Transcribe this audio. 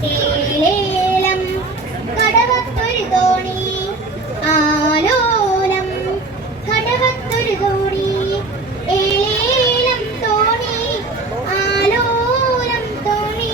തേലേലം കടവത്തൊരു തോണി ആലോലം കടവത്തൊരു തോണി ഏലേലം തോണി ആലോലം തോണി